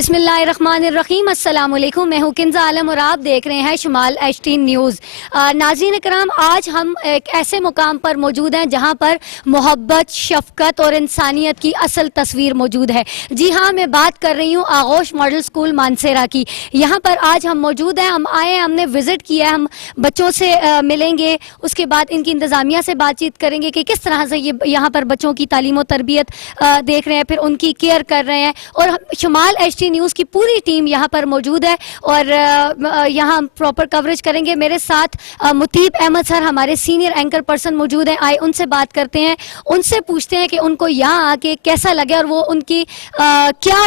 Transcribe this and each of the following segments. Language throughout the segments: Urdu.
بسم اللہ الرحمن الرحیم، السلام علیکم، میں ہوں کنزہ عالم اور آپ دیکھ رہے ہیں شمال ایچ نیوز۔ ناظرین اکرام، آج ہم ایک ایسے مقام پر موجود ہیں جہاں پر محبت، شفقت اور انسانیت کی اصل تصویر موجود ہے۔ جی ہاں، میں بات کر رہی ہوں آغوش ماڈل سکول مانسہرہ کی۔ یہاں پر آج ہم موجود ہیں، ہم آئے ہیں، ہم نے وزٹ کیا ہے، ہم بچوں سے ملیں گے، اس کے بعد ان کی انتظامیہ سے بات چیت کریں گے کہ کس طرح سے یہ یہاں پر بچوں کی تعلیم و تربیت دیکھ رہے ہیں، پھر ان کی کیئر کر رہے ہیں۔ اور شمال ایچ نیوز کی پوری ٹیم یہاں پر موجود ہے اور یہاں ہم پراپر کوریج کریں گے۔ میرے ساتھ مطیب احمد سر ہمارے سینئر اینکر پرسن موجود ہیں، آئے ان سے بات کرتے ہیں، ان سے پوچھتے ہیں کہ ان کو یہاں آ کے کیسا لگے اور وہ ان کی کیا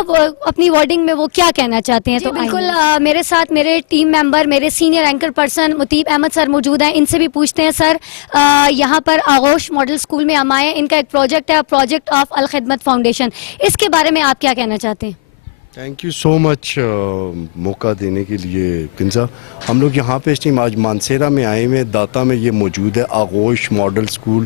اپنی ورڈنگ میں وہ کیا کہنا چاہتے ہیں۔ تو بالکل میرے ساتھ میرے ٹیم ممبر، میرے سینئر اینکر پرسن مطیب احمد سر موجود ہیں، ان سے بھی پوچھتے ہیں۔ سر، یہاں پر آغوش ماڈل اسکول میں ہم آئے ہیں، ان کا ایک پروجیکٹ ہے، پروجیکٹ آف الخدمت فاؤنڈیشن، اس کے بارے میں آپ کیا کہنا چاہتے ہیں؟ تھینک یو سو مچ موقع دینے کے لیے کنزہ۔ ہم لوگ یہاں پہ اس ٹائم آج مانسہرہ میں آئے ہوئے ہیں، داتا میں یہ موجود ہے، آغوش ماڈل سکول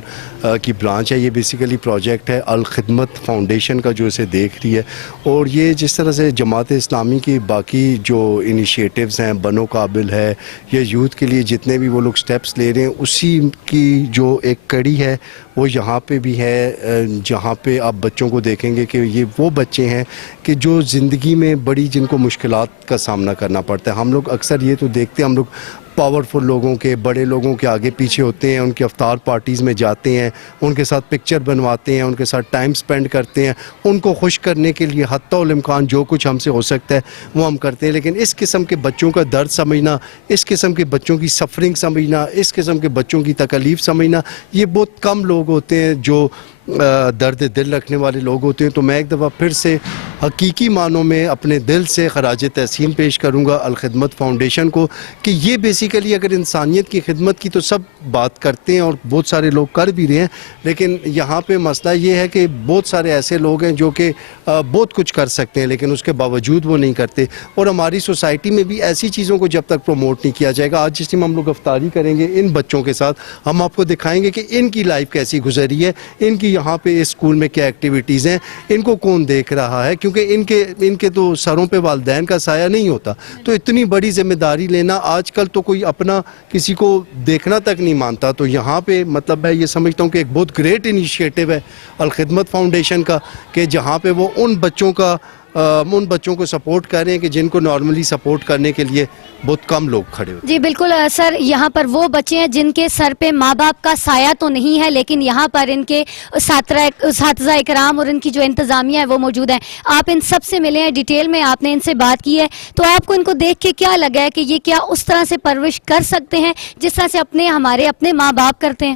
کی برانچ ہے۔ یہ بیسیکلی پروجیکٹ ہے الخدمت فاؤنڈیشن کا جو اسے دیکھ رہی ہے، اور یہ جس طرح سے جماعت اسلامی کی باقی جو انیشیٹیوز ہیں، بنو قابل ہے، یا یوتھ کے لیے جتنے بھی وہ لوگ سٹیپس لے رہے ہیں، اسی کی جو ایک کڑی ہے وہ یہاں پہ بھی ہے، جہاں پہ آپ بچوں کو دیکھیں گے کہ یہ وہ بچے ہیں کہ جو زندگی میں بڑی جن کو مشکلات کا سامنا کرنا پڑتا ہے۔ ہم لوگ اکثر یہ تو دیکھتے ہیں، ہم لوگ پاورفل لوگوں کے، بڑے لوگوں کے آگے پیچھے ہوتے ہیں، ان کے افطار پارٹیز میں جاتے ہیں، ان کے ساتھ پکچر بنواتے ہیں، ان کے ساتھ ٹائم سپینڈ کرتے ہیں، ان کو خوش کرنے کے لیے حتی الامکان جو کچھ ہم سے ہو سکتا ہے وہ ہم کرتے ہیں۔ لیکن اس قسم کے بچوں کا درد سمجھنا، اس قسم کے بچوں کی سفرنگ سمجھنا، اس قسم کے بچوں کی تکلیف سمجھنا، یہ بہت کم لوگ ہوتے ہیں جو درد دل رکھنے والے لوگ ہوتے ہیں۔ تو میں ایک دفعہ پھر سے حقیقی معنوں میں اپنے دل سے خراج تحسین پیش کروں گا الخدمت فاؤنڈیشن کو، کہ یہ بیسیکلی اگر انسانیت کی خدمت کی تو سب بات کرتے ہیں اور بہت سارے لوگ کر بھی رہے ہیں، لیکن یہاں پہ مسئلہ یہ ہے کہ بہت سارے ایسے لوگ ہیں جو کہ بہت کچھ کر سکتے ہیں لیکن اس کے باوجود وہ نہیں کرتے۔ اور ہماری سوسائٹی میں بھی ایسی چیزوں کو جب تک پروموٹ نہیں کیا جائے گا، آج جس ٹائم ہم لوگ افطاری کریں گے ان بچوں کے ساتھ، ہم آپ کو دکھائیں گے کہ ان کی لائف کیسی گزری ہے، ان کی یہاں پہ اس اسکول میں کیا ایکٹیویٹیز ہیں، ان کو کون دیکھ رہا ہے، کیونکہ ان کے تو سروں پہ والدین کا سایہ نہیں ہوتا۔ تو اتنی بڑی ذمہ داری لینا، آج کل تو کوئی اپنا کسی کو دیکھنا تک نہیں مانتا۔ تو یہاں پہ مطلب میں یہ سمجھتا ہوں کہ ایک بہت گریٹ انیشیٹو ہے الخدمت فاؤنڈیشن کا، کہ جہاں پہ وہ ان بچوں کو سپورٹ کر رہے ہیں کہ جن کو نارملی سپورٹ کرنے کے لیے بہت کم لوگ کھڑے ہوتے ہیں۔ جی بالکل سر، یہاں پر وہ بچے ہیں جن کے سر پہ ماں باپ کا سایہ تو نہیں ہے، لیکن یہاں پر ان کے اساتذہ اکرام اور ان کی جو انتظامیہ ہے وہ موجود ہیں۔ آپ ان سب سے ملے ہیں، ڈیٹیل میں آپ نے ان سے بات کی ہے، تو آپ کو ان کو دیکھ کے کیا لگا ہے کہ یہ کیا اس طرح سے پرورش کر سکتے ہیں جس طرح سے ہمارے اپنے ماں باپ کرتے ہیں؟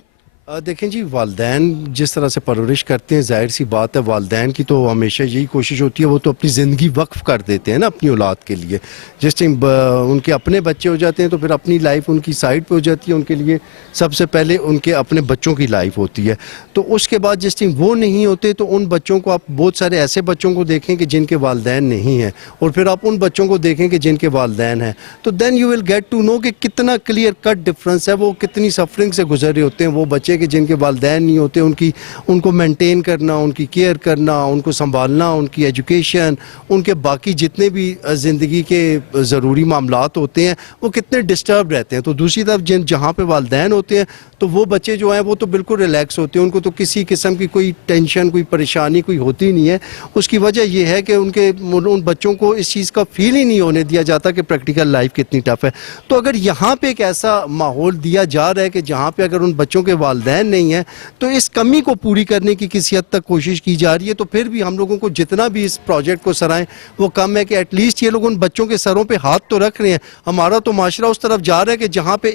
دیکھیں جی، والدین جس طرح سے پرورش کرتے ہیں، ظاہر سی بات ہے والدین کی تو ہمیشہ یہی کوشش ہوتی ہے، وہ تو اپنی زندگی وقف کر دیتے ہیں نا اپنی اولاد کے لیے۔ جس ٹائم ان کے اپنے بچے ہو جاتے ہیں تو پھر اپنی لائف ان کی سائڈ پہ ہو جاتی ہے، ان کے لیے سب سے پہلے ان کے اپنے بچوں کی لائف ہوتی ہے۔ تو اس کے بعد جس ٹائم وہ نہیں ہوتے تو ان بچوں کو آپ بہت سارے ایسے بچوں کو دیکھیں کہ جن کے والدین نہیں ہیں، اور پھر آپ ان بچوں کو دیکھیں کہ جن کے والدین ہیں، تو then you will get to know کہ کتنا کلیئر کٹ ڈفرنس ہے، وہ کتنی سفرنگ سے گزر رہے ہوتے ہیں وہ بچے کہ جن کے والدین نہیں ہوتے، ان کو مینٹین کرنا، ان کی کیئر کرنا، ان کو سنبھالنا، ان کی ایجوکیشن، ان کے باقی جتنے بھی زندگی کے ضروری معاملات ہوتے ہیں وہ کتنے ڈسٹرب رہتے ہیں۔ تو دوسری طرف جہاں پہ والدین ہوتے ہیں تو وہ بچے جو ہیں وہ تو بالکل ریلیکس ہوتے ہیں، ان کو تو کسی قسم کی کوئی ٹینشن، کوئی پریشانی کوئی ہوتی نہیں ہے۔ اس کی وجہ یہ ہے کہ ان بچوں کو اس چیز کا فیل ہی نہیں ہونے دیا جاتا کہ پریکٹیکل لائف کتنی ٹف ہے۔ تو اگر یہاں پہ ایک ایسا ماحول دیا جا رہا ہے کہ جہاں پہ اگر ان بچوں کے والدین نہیں ہیں تو اس کمی کو پوری کرنے کی کسی حد تک کوشش کی جا رہی ہے، تو پھر بھی ہم لوگوں کو جتنا بھی اس پروجیکٹ کو سرائیں وہ کم ہے کہ ایٹ لیسٹ یہ لوگ ان بچوں کے سروں پہ ہاتھ تو رکھ رہے ہیں۔ ہمارا تو معاشرہ اس طرف جا رہا ہے کہ جہاں پہ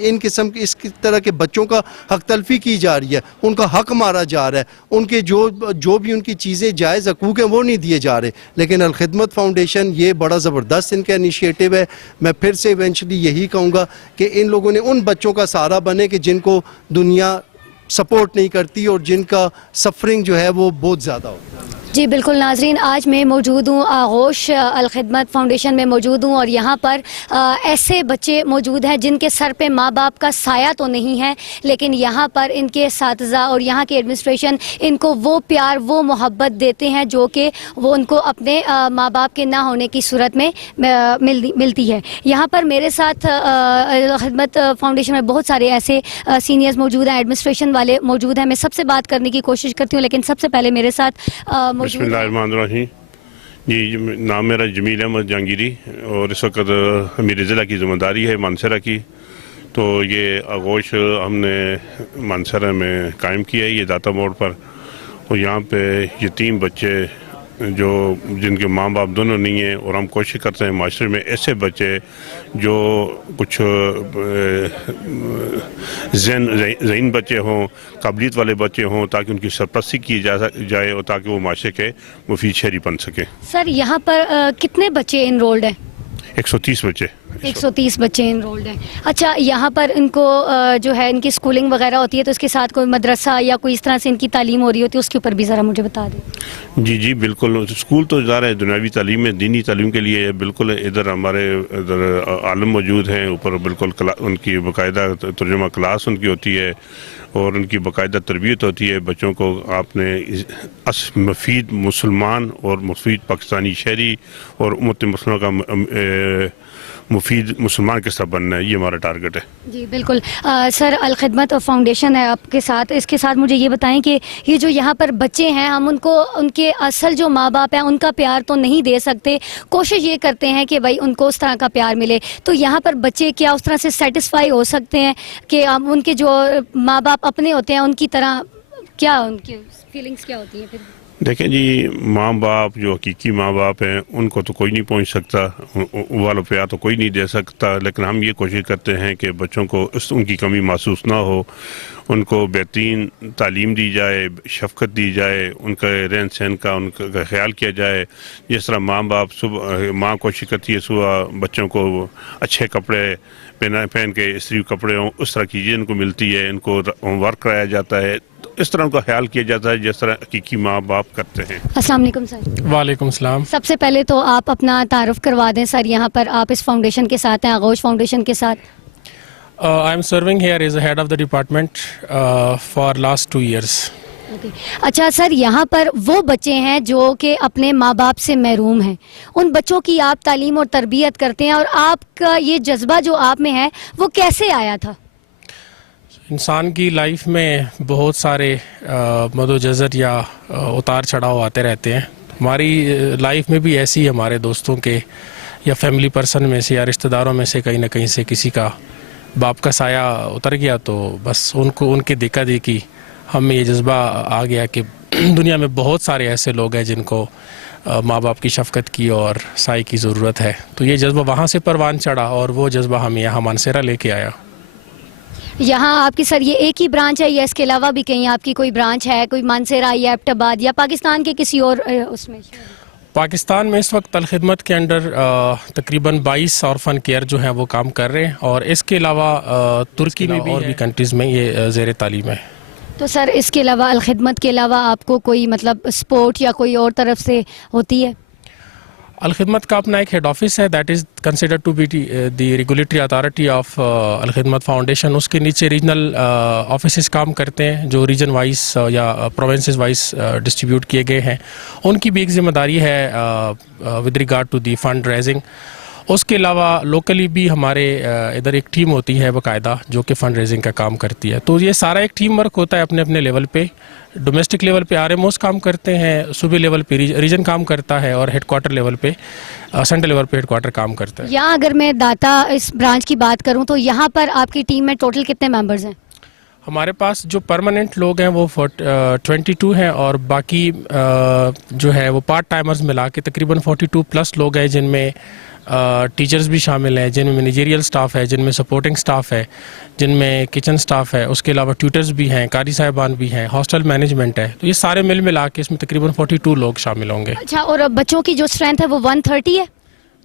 اس طرح کے بچوں کا حق تلفی کی جا رہی ہے، ان کا حق مارا جا رہا ہے، ان کے جو بھی ان کی چیزیں جائز حقوق ہیں وہ نہیں دیے جا رہے۔ لیکن الخدمت فاؤنڈیشن یہ بڑا زبردست ان کا انیشیٹو ہے۔ میں پھر سے ایونچولی یہی کہوں گا کہ ان لوگوں نے ان بچوں کا سہارا بنے کہ جن کو دنیا سپورٹ نہیں کرتی اور جن کا سفرنگ جو ہے وہ بہت زیادہ ہوتا ہے۔ جی بالکل ناظرین، آج میں موجود ہوں آغوش الخدمت فاؤنڈیشن میں موجود ہوں، اور یہاں پر ایسے بچے موجود ہیں جن کے سر پہ ماں باپ کا سایہ تو نہیں ہے، لیکن یہاں پر ان کے اساتذہ اور یہاں کے ایڈمنسٹریشن ان کو وہ پیار وہ محبت دیتے ہیں جو کہ وہ ان کو اپنے ماں باپ کے نہ ہونے کی صورت میں ملتی ہے۔ یہاں پر میرے ساتھ خدمت فاؤنڈیشن میں بہت سارے ایسے سینئرز موجود ہیں، ایڈمنسٹریشن والے موجود ہیں۔ میں سب سے بات کرنے کی کوشش کرتی ہوں، لیکن سب سے پہلے میرے ساتھ بسم اللہ الرحمن الرحیم۔ جی نام میرا جمیل احمد جہانگیری، اور اس وقت میرے ضلع کی ذمہ داری ہے مانسہرہ کی۔ تو یہ آغوش ہم نے مانسہرہ میں قائم کیا ہے، یہ داتا موڑ پر، اور یہاں پہ یتیم بچے جن کے ماں باپ دونوں نہیں ہیں، اور ہم کوشش کرتے ہیں معاشرے میں ایسے بچے جو کچھ ذہین بچے ہوں، قابلیت والے بچے ہوں، تاکہ ان کی سرپرستی کی جائے اور تاکہ وہ معاشرے کے مفید شہری بن سکیں۔ سر یہاں پر کتنے بچے انرولڈ ہیں؟ 130 بچے 130 بچے انرولڈ ہیں۔ اچھا، یہاں پر ان کو جو ہے ان کی اسکولنگ وغیرہ ہوتی ہے، تو اس کے ساتھ کوئی مدرسہ یا کوئی اس طرح سے ان کی تعلیم ہو رہی ہوتی ہے، اس کے اوپر بھی ذرا مجھے بتا دیں۔ جی بالکل، اسکول تو ظاہر ہے دنیاوی تعلیم ہے، دینی تعلیم کے لیے بالکل ادھر ہمارے عالم موجود ہیں اوپر، بالکل ان کی باقاعدہ ترجمہ کلاس ان کی ہوتی ہے، اور ان کی باقاعدہ تربیت ہوتی ہے بچوں کو۔ آپ نے مفید مسلمان اور مفید پاکستانی شہری اور امت مسلمہ کا مفید مسلمان کس طرح بننا ہے، یہ ہمارا ٹارگٹ ہے۔ جی بالکل سر، الخدمت فاؤنڈیشن ہے آپ کے ساتھ، اس کے ساتھ مجھے یہ بتائیں کہ یہ جو یہاں پر بچے ہیں، ہم ان کو ان کے اصل جو ماں باپ ہیں ان کا پیار تو نہیں دے سکتے، کوشش یہ کرتے ہیں کہ بھائی ان کو اس طرح کا پیار ملے، تو یہاں پر بچے کیا اس طرح سے سیٹسفائی ہو سکتے ہیں کہ ان کے جو ماں باپ اپنے ہوتے ہیں ان کی طرح، کیا ان کی فیلنگز کیا ہوتی ہیں پھر؟ دیکھیں جی، ماں باپ جو حقیقی ماں باپ ہیں ان کو تو کوئی نہیں پہنچ سکتا، والا پیار تو کوئی نہیں دے سکتا، لیکن ہم یہ کوشش کرتے ہیں کہ بچوں کو ان کی کمی محسوس نہ ہو، ان کو بہترین تعلیم دی جائے، شفقت دی جائے، ان کا رہن سہن کا ان کا خیال کیا جائے۔ جس طرح ماں کوشش کرتی ہے صبح بچوں کو اچھے کپڑے پہن کے استری کپڑے ہوں، اس طرح کی چیزیں ان کو ملتی ہے، ان کو ہوم ورک کرایا جاتا ہے، اس طرح ان کا خیال کیا جاتا ہے جس طرح حقیقی ماں باپ کرتے ہیں۔ السلام علیکم سر۔ وعلیکم السلام۔ سب سے پہلے تو آپ اپنا تعارف کروا دیں سر، یہاں پر آپ اس فاؤنڈیشن کے ساتھ ہیں، آغوش فاؤنڈیشن کے ساتھ۔ I am serving here as a head of the department for last 2 years. اچھا سر، یہاں پر وہ بچے ہیں جو کہ اپنے ماں باپ سے محروم ہیں، ان بچوں کی آپ تعلیم اور تربیت کرتے ہیں، اور آپ کا یہ جذبہ جو آپ میں ہے وہ کیسے آیا تھا؟ انسان کی لائف میں بہت سارے مد و جزر یا اتار چڑھاؤ آتے رہتے ہیں۔ ہماری لائف میں بھی ایسی ہمارے دوستوں کے یا فیملی پرسن میں سے یا رشتہ داروں میں سے کہیں نہ کہیں سے کسی کا باپ کا سایہ اتر گیا، تو بس ان کے دیکھا دیکھی ہم میں یہ جذبہ آ گیا کہ دنیا میں بہت سارے ایسے لوگ ہیں جن کو ماں باپ کی شفقت کی اور سائے کی ضرورت ہے، تو یہ جذبہ وہاں سے پروان چڑھا اور وہ جذبہ ہمیں یہاں مانسہرہ لے کے آیا۔ یہاں آپ کی سر یہ ایک ہی برانچ ہے یا اس کے علاوہ بھی کہیں آپ کی کوئی برانچ ہے، کوئی مانسہرہ یا ایبٹ آباد یا پاکستان کے کسی اور اس میں؟ پاکستان میں اس وقت الخدمت کے انڈر تقریباً 22 آرفن کیئر جو ہیں وہ کام کر رہے ہیں، اور اس کے علاوہ ترکی میں بھی اور بھی کنٹریز میں یہ زیر تعلیم ہے۔ تو سر اس کے علاوہ الخدمت کے علاوہ آپ کو کوئی مطلب سپورٹ یا کوئی اور طرف سے ہوتی ہے؟ الخدمت کا اپنا ایک ہیڈ آفس ہے، that is consider to be the regulatory authority of Alkhidmat Foundation. اس کے نیچے ریجنل آفیسز کام کرتے ہیں جو ریجن وائز یا پروونسز وائز ڈسٹریبیوٹ کیے گئے ہیں، ان کی بھی ایک ذمہ داری ہے with regard to the fund raising. اس کے علاوہ لوکلی بھی ہمارے ادھر ایک ٹیم ہوتی ہے باقاعدہ جو کہ فنڈ ریزنگ کا کام کرتی ہے، تو یہ سارا ایک ٹیم ورک ہوتا ہے اپنے اپنے لیول پہ۔ ڈومیسٹک لیول پہ آر ایم اوز کام کرتے ہیں، صوبے لیول پہ ریجن کام کرتا ہے، اور ہیڈ کوارٹر لیول پہ سینٹرل لیول پہ ہیڈ کوارٹر کام کرتا ہے۔ یہاں اگر میں داتا اس برانچ کی بات کروں تو یہاں پر آپ کی ٹیم میں ٹوٹل کتنے ممبرز ہیں؟ ہمارے پاس جو پرماننٹ لوگ ہیں وہ 22 ہیں، اور باقی جو ہے وہ پارٹ ٹائمرز ملا کے تقریباً 42 پلس لوگ ہیں، جن میں ٹیچرز بھی شامل ہیں، جن میں مینیجریل سٹاف ہے، جن میں سپورٹنگ سٹاف ہے، جن میں کچن سٹاف ہے، اس کے علاوہ ٹیوٹرز بھی ہیں، قاری صاحبان بھی ہیں، ہاسٹل مینجمنٹ ہے، تو یہ سارے ملا کے اس میں تقریباً 42 لوگ شامل ہوں گے۔ اچھا، اور بچوں کی جو اسٹرینتھ ہے وہ 130 ہے؟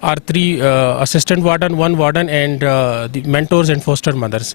or 3 assistant warden, 1 warden and the mentors and foster mothers.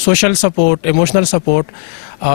social support, emotional support,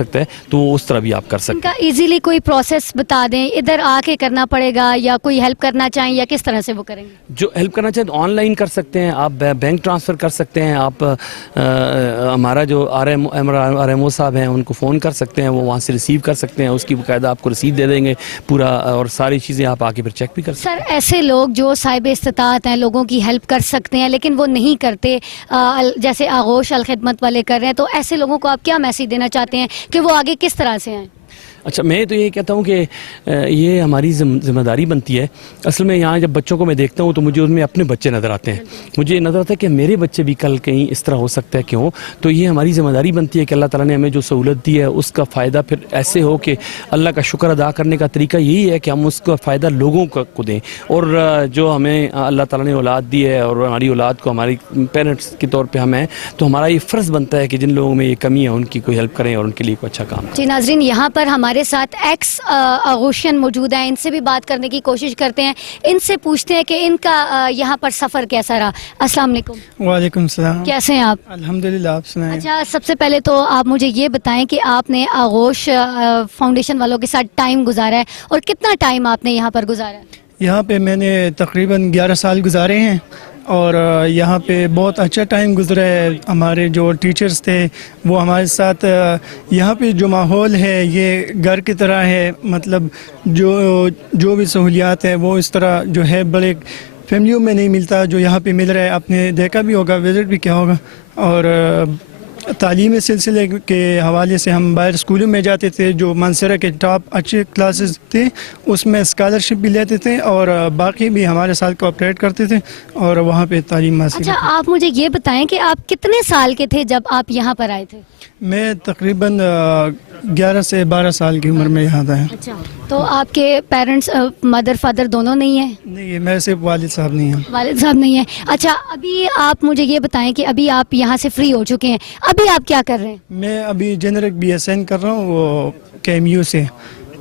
سکتا ہے تو وہ اس طرح بھی آپ کر سکتے ان کا ایزیلی کوئی پروسیس بتا دیں, ادھر آ کے کرنا پڑے گا یا کوئی ہیلپ کرنا چاہیں یا کس طرح سے وہ کریں گے؟ ہیں. جو ہیلپ کرنا چاہیں تو آن لائن کر سکتے ہیں, آپ بینک ٹرانسفر کر سکتے ہیں, آپ ہمارا جو آر ایم او صاحب ہیں ان کو فون کر سکتے ہیں, وہ وہاں سے ریسیو کر سکتے ہیں, اس کی باقاعدہ آپ کو رسید دے دیں گے پورا, اور ساری چیزیں آپ آ کے پھر چیک بھی کر سکتے ہیں. سر ایسے لوگ جو صاحب استطاعت ہیں, لوگوں کی ہیلپ کر سکتے ہیں لیکن وہ نہیں کرتے, جیسے آغوش الخدمت والے کر رہے ہیں, تو ایسے لوگوں کو آپ کیا میسج دینا چاہتے ہیں کہ وہ آگے کس طرح سے آئیں؟ اچھا, میں تو یہ کہتا ہوں کہ یہ ہماری ذمہ داری بنتی ہے. اصل میں یہاں جب بچوں کو میں دیکھتا ہوں تو مجھے ان میں اپنے بچے نظر آتے ہیں, مجھے یہ نظر آتا ہے کہ میرے بچے بھی کل کہیں اس طرح ہو سکتا ہے کیوں. تو یہ ہماری ذمہ داری بنتی ہے کہ اللہ تعالیٰ نے ہمیں جو سہولت دی ہے اس کا فائدہ پھر ایسے ہو کہ اللہ کا شکر ادا کرنے کا طریقہ یہی ہے کہ ہم اس کا فائدہ لوگوں کو دیں. اور جو ہمیں اللہ تعالیٰ نے اولاد دی ہے اور ہماری اولاد کو ہماری پیرنٹس کے طور پہ ہم ہیں, تو ہمارا یہ فرض بنتا ہے کہ جن لوگوں میں یہ کمی ہے ان کی کوئی ہیلپ کریں اور ان کے لیے کوئی اچھا کام کریں. جی ناظرین, یہاں پر ہمارے ساتھ ایکس آغوشین موجود ہیں, ان سے بھی بات کرنے کی کوشش کرتے ہیں, ان سے پوچھتے ہیں کہ ان کا یہاں پر سفر کیسا رہا. السلام علیکم. وعلیکم السلام. کیسے ہیں آپ؟ الحمدللہ, آپ سنائیں. اچھا, سب سے پہلے تو آپ مجھے یہ بتائیں کہ آپ نے آغوش فاؤنڈیشن والوں کے ساتھ ٹائم گزارا ہے اور کتنا ٹائم آپ نے یہاں پر گزارا ہے؟ یہاں پہ میں نے تقریباً 11 سال گزارے ہیں اور یہاں پہ بہت اچھا ٹائم گزرا ہے. ہمارے جو ٹیچرز تھے وہ ہمارے ساتھ, یہاں پہ جو ماحول ہے یہ گھر کی طرح ہے, مطلب جو بھی سہولیات ہے وہ اس طرح جو ہے بڑے فیملیوں میں نہیں ملتا جو یہاں پہ مل رہا ہے. آپ نے دیکھا بھی ہوگا, وزٹ بھی کیا ہوگا. اور تعلیمی سلسلے کے حوالے سے ہم باہر اسکولوں میں جاتے تھے, جو مانسیرا کے ٹاپ اچھے کلاسز تھے اس میں اسکالرشپ بھی لیتے تھے اور باقی بھی ہمارے ساتھ کوآپریٹ کرتے تھے اور وہاں پہ تعلیم حاصل. اچھا, آپ مجھے یہ بتائیں کہ آپ کتنے سال کے تھے جب آپ یہاں پر آئے تھے؟ میں تقریباً 11 سے 12 سال کی عمر میں یہاں آیا. اچھا, تو آپ کے پیرنٹس مدر فادر دونوں نہیں ہیں؟ نہیں, میرے صرف والد صاحب نہیں ہیں. والد صاحب نہیں ہیں. اچھا, ابھی آپ مجھے یہ بتائیں کہ ابھی آپ یہاں سے فری ہو چکے ہیں, ابھی آپ کیا کر رہے ہیں؟ میں ابھی جنرک BSN کر رہا ہوں, وہ KMU سے,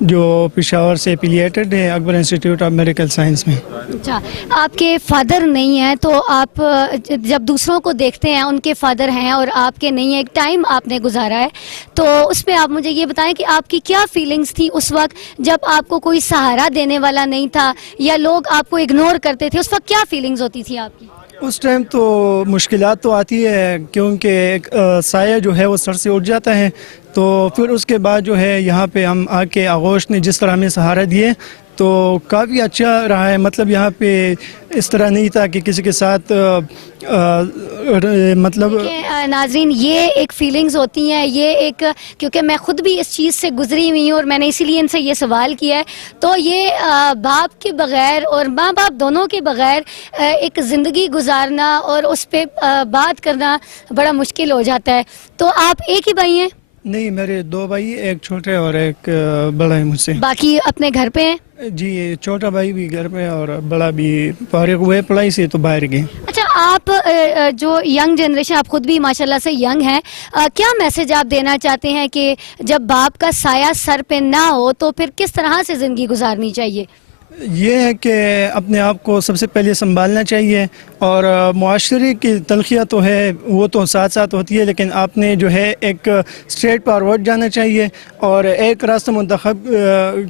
جو پشاور سے ایفیلیٹڈ ہے اکبر انسٹیٹیوٹ آف میڈیکل سائنس میں. اچھا, آپ کے فادر نہیں ہیں تو آپ جب دوسروں کو دیکھتے ہیں ان کے فادر ہیں اور آپ کے نہیں ہیں, ایک ٹائم آپ نے گزارا ہے, تو اس میں آپ مجھے یہ بتائیں کہ آپ کی کیا فیلنگز تھی اس وقت جب آپ کو کوئی سہارا دینے والا نہیں تھا یا لوگ آپ کو اگنور کرتے تھے, اس وقت کیا فیلنگز ہوتی تھی آپ کی؟ اس ٹائم تو مشکلات تو آتی ہے کیونکہ ایک سایہ جو ہے وہ سر سے اٹھ جاتا ہے. تو پھر اس کے بعد جو ہے یہاں پہ ہم آ کے آغوش نے جس طرح ہمیں سہارا دیے تو کافی اچھا رہا ہے. مطلب یہاں پہ اس طرح نہیں تھا کہ کسی کے ساتھ مطلب ناظرین, یہ ایک فیلنگز ہوتی ہیں, یہ ایک, کیونکہ میں خود بھی اس چیز سے گزری ہوئی ہوں اور میں نے اسی لیے ان سے یہ سوال کیا ہے. تو یہ باپ کے بغیر اور ماں باپ دونوں کے بغیر ایک زندگی گزارنا اور اس پہ بات کرنا بڑا مشکل ہو جاتا ہے. تو آپ ایک ہی بھائی ہیں؟ نہیں, میرے 2 بھائی, ایک چھوٹے اور ایک بڑا ہے مجھ سے. باقی اپنے گھر پہ ہیں؟ جی, چھوٹا بھائی بھی گھر پہ اور بڑا بھی فارغ ہوئے پڑھائی سے تو باہر گئے. اچھا, آپ جو ینگ جنریشن, آپ خود بھی ماشاءاللہ سے ینگ ہیں, کیا میسج آپ دینا چاہتے ہیں کہ جب باپ کا سایہ سر پہ نہ ہو تو پھر کس طرح سے زندگی گزارنی چاہیے؟ یہ ہے کہ اپنے آپ کو سب سے پہلے سنبھالنا چاہیے اور معاشرے کی تلخیاں تو ہے وہ تو ساتھ ساتھ ہوتی ہے, لیکن آپ نے جو ہے ایک اسٹریٹ فارورڈ جانا چاہیے اور ایک راستہ منتخب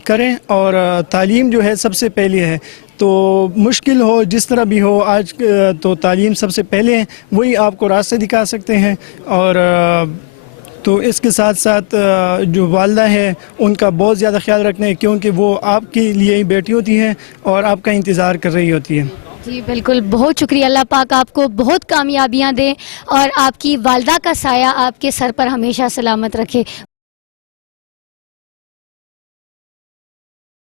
کریں اور تعلیم جو ہے سب سے پہلے ہے. تو مشکل ہو جس طرح بھی ہو, آج تو تعلیم سب سے پہلے ہے, وہی آپ کو راستے دکھا سکتے ہیں. اور تو اس کے ساتھ ساتھ جو والدہ ہے ان کا بہت زیادہ خیال رکھنا ہے کیونکہ وہ آپ کے لیے ہی بیٹھی ہوتی ہیں اور آپ کا انتظار کر رہی ہوتی ہے. جی بالکل, بہت شکریہ. اللہ پاک آپ کو بہت کامیابیاں دیں اور آپ کی والدہ کا سایہ آپ کے سر پر ہمیشہ سلامت رکھے.